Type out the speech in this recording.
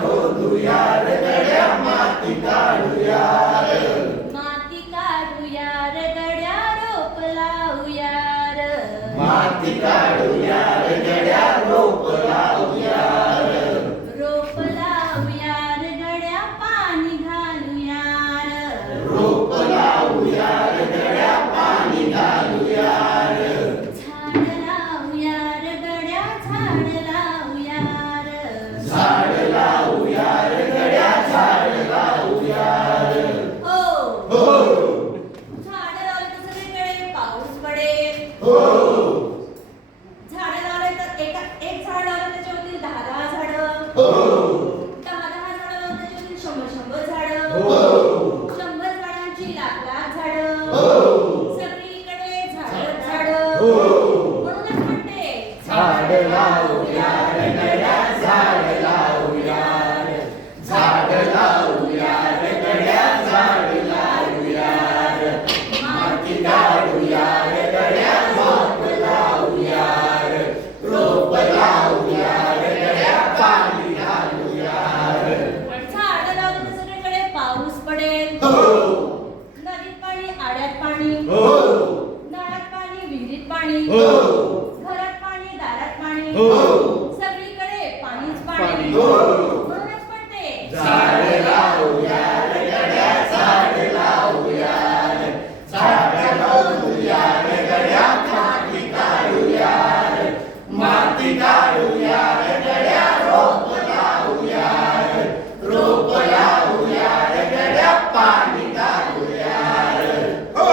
खोदूया रे गड्या माती काढूया रे. माती काढूया रे गड्या रोप लावूया रे. माती काढूया रे गड्या रोप लावूया रे. रोप लावूया रे गड्या पाणी घालूया रे. रोप लावूया रे गड्या पाणी घालूया रे. झाड लावूया रे गड्या झाड लावूया रे. झाड लावूया रे गड्या झाड लावूया रे. हो हो झाड लावले तर सगळीकडे पाऊस पडेल. हो झाड लावले तर एक झाड लावलं त्याच्यावरती 10 झाडं. हो 10 झाडं लावून त्याच्यावरती 100 झाडं. हो 100 झाडांची लाख झाडं. हो सगळीकडे झाडं झाडं. हो म्हणूनच म्हणते झाड लावूया रे गड्या झाड लावूया रे. झाड लावूया रे गड्या झाड लावूया रे. माती काढूया रे गड्या रोप लावूया रे. रोप लावूया रे गड्या पाणी घालूया रे. झाड लावले तर सगळीकडे पाऊस पडेल. हो नदीत पाणी आड्यात पाणी. हो नळात पाणी विहिरीत पाणी. हो घरात पाणी दारात पाणी. हो सगळीकडे पाणीच पाणी. हो म्हणूनच म्हणते झाड लावूया रे गड्या झाड लावूया रे. झाड लावूया रे गड्या माती काढूया रे. माती काढूया रे गड्या रोप लावूया रे. रोप लावूया रे गड्या पाणी घालूया रे. हो